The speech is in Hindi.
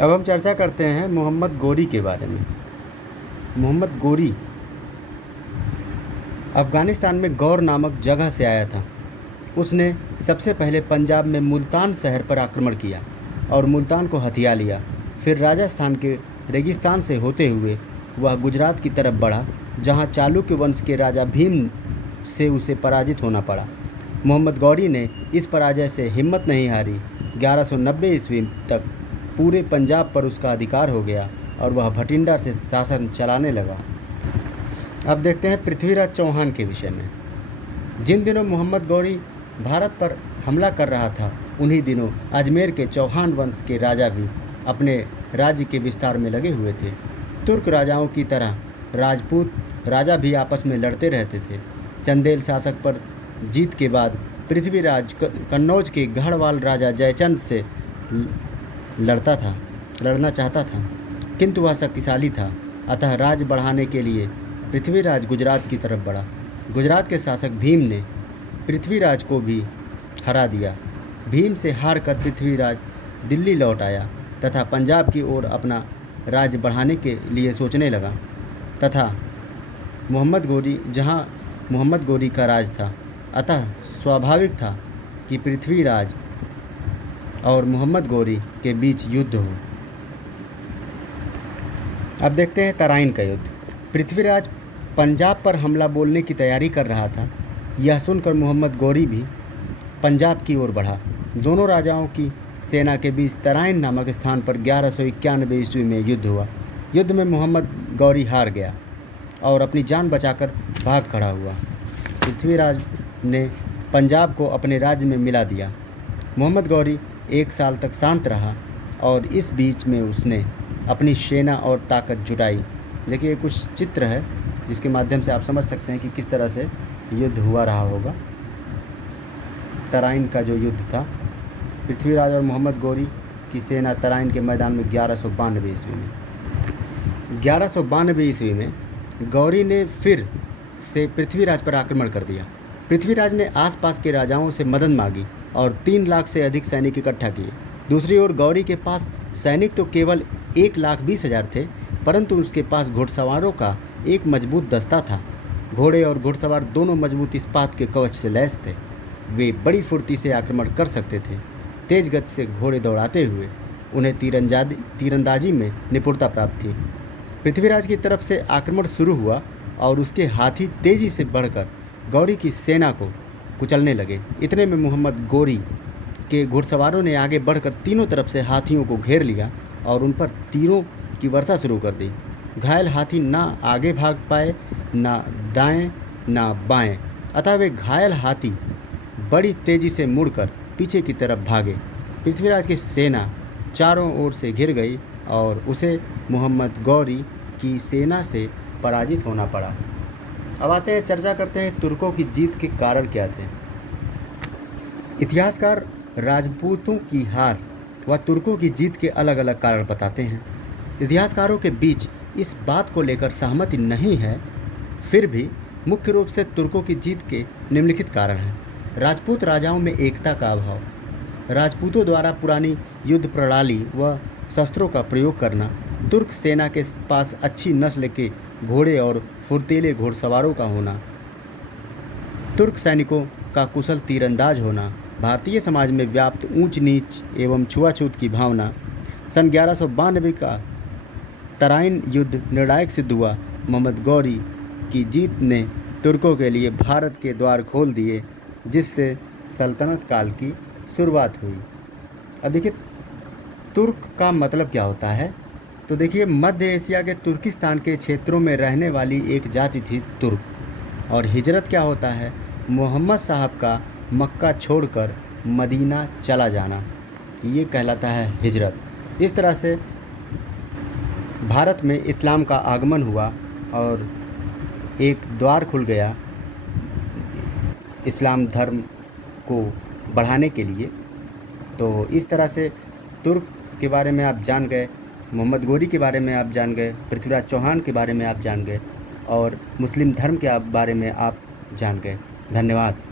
अब हम चर्चा करते हैं मोहम्मद गोरी के बारे में। मोहम्मद गोरी अफ़गानिस्तान में गौर नामक जगह से आया था। उसने सबसे पहले पंजाब में मुल्तान शहर पर आक्रमण किया और मुल्तान को हथिया लिया। फिर राजस्थान के रेगिस्तान से होते हुए वह गुजरात की तरफ बढ़ा, जहां चालुक्य वंश के राजा भीम से उसे पराजित होना पड़ा। मोहम्मद गौरी ने इस पराजय से हिम्मत नहीं हारी। 1190 ईस्वी तक पूरे पंजाब पर उसका अधिकार हो गया और वह भटिंडा से शासन चलाने लगा। अब देखते हैं पृथ्वीराज चौहान के विषय में। जिन दिनों मोहम्मद गौरी भारत पर हमला कर रहा था, उन्हीं दिनों अजमेर के चौहान वंश के राजा भी अपने राज्य के विस्तार में लगे हुए थे। तुर्क राजाओं की तरह राजपूत राजा भी आपस में लड़ते रहते थे। चंदेल शासक पर जीत के बाद पृथ्वीराज कन्नौज के गढ़वाल राजा जयचंद से लड़ना चाहता था, किंतु वह शक्तिशाली था। अतः राज्य बढ़ाने के लिए पृथ्वीराज गुजरात की तरफ बढ़ा। गुजरात के शासक भीम ने पृथ्वीराज को भी हरा दिया। भीम से हार कर पृथ्वीराज दिल्ली लौट आया तथा पंजाब की ओर अपना राज्य बढ़ाने के लिए सोचने लगा। तथा मोहम्मद गोरी का राज था, अतः स्वाभाविक था कि पृथ्वीराज और मोहम्मद गोरी के बीच युद्ध हो। अब देखते हैं तराइन का युद्ध। पृथ्वीराज पंजाब पर हमला बोलने की तैयारी कर रहा था। यह सुनकर मोहम्मद गोरी भी पंजाब की ओर बढ़ा। दोनों राजाओं की सेना के बीच तराइन नामक स्थान पर 1191 ईस्वी में युद्ध हुआ। युद्ध में मोहम्मद गौरी हार गया और अपनी जान बचाकर भाग खड़ा हुआ। पृथ्वीराज ने पंजाब को अपने राज्य में मिला दिया। मोहम्मद गौरी 1 साल तक शांत रहा और इस बीच में उसने अपनी सेना और ताकत जुटाई। देखिए, कुछ चित्र है जिसके माध्यम से आप समझ सकते हैं कि किस तरह से युद्ध हुआ रहा होगा। तराइन का जो युद्ध था, पृथ्वीराज और मोहम्मद गौरी की सेना तराइन के मैदान में 1192 ईस्वी में 1192 ईस्वी में गौरी ने फिर से पृथ्वीराज पर आक्रमण कर दिया। पृथ्वीराज ने आसपास के राजाओं से मदद मांगी और 3 लाख से अधिक सैनिक इकट्ठा किए। दूसरी ओर गौरी के पास सैनिक तो केवल 1,20,000 थे, परंतु उसके पास घुड़सवारों का एक मजबूत दस्ता था। घोड़े और घुड़सवार दोनों मजबूत इस्पात के कवच से लैस थे। वे बड़ी फुर्ती से आक्रमण कर सकते थे। तेज गति से घोड़े दौड़ाते हुए उन्हें तीरंदाजी में निपुणता प्राप्त थी। पृथ्वीराज की तरफ से आक्रमण शुरू हुआ और उसके हाथी तेजी से बढ़कर गौरी की सेना को कुचलने लगे। इतने में मोहम्मद गोरी के घुड़सवारों ने आगे बढ़कर तीनों तरफ से हाथियों को घेर लिया और उन पर तीरों की वर्षा शुरू कर दी। घायल हाथी ना आगे भाग पाए, ना दाएं ना बाएं, अतः वे घायल हाथी बड़ी तेजी से मुड़कर पीछे की तरफ भागे। पृथ्वीराज की सेना चारों ओर से घिर गई और उसे मोहम्मद गौरी की सेना से पराजित होना पड़ा। अब आते हैं, चर्चा करते हैं तुर्कों की जीत के कारण क्या थे। इतिहासकार राजपूतों की हार व तुर्कों की जीत के अलग अलग कारण बताते हैं। इतिहासकारों के बीच इस बात को लेकर सहमति नहीं है, फिर भी मुख्य रूप से तुर्कों की जीत के निम्नलिखित कारण हैं। राजपूत राजाओं में एकता का अभाव, राजपूतों द्वारा पुरानी युद्ध प्रणाली व शस्त्रों का प्रयोग करना, तुर्क सेना के पास अच्छी नस्ल के घोड़े और फुर्तीले घुड़सवारों का होना, तुर्क सैनिकों का कुशल तीरंदाज होना, भारतीय समाज में व्याप्त ऊंच नीच एवं छुआछूत की भावना। सन 1192 का तराइन युद्ध निर्णायक सिद्ध हुआ। मोहम्मद गौरी की जीत ने तुर्कों के लिए भारत के द्वार खोल दिए, जिससे सल्तनत काल की शुरुआत हुई। अब देखिए, तुर्क का मतलब क्या होता है। तो देखिए, मध्य एशिया के तुर्किस्तान के क्षेत्रों में रहने वाली एक जाति थी तुर्क। और हिजरत क्या होता है, मोहम्मद साहब का मक्का छोड़कर मदीना चला जाना, ये कहलाता है हिजरत। इस तरह से भारत में इस्लाम का आगमन हुआ और एक द्वार खुल गया इस्लाम धर्म को बढ़ाने के लिए। तो इस तरह से तुर्क के बारे में आप जान गए, मोहम्मद गौरी के बारे में आप जान गए, पृथ्वीराज चौहान के बारे में आप जान गए और मुस्लिम धर्म के बारे में आप जान गए। धन्यवाद।